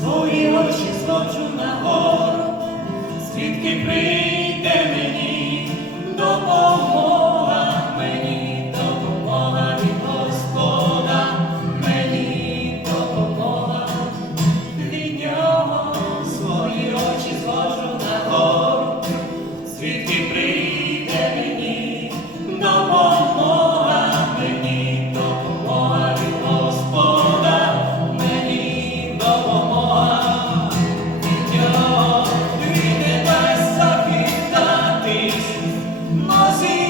свої очі злочу на гору, звідки прийде. sozinho.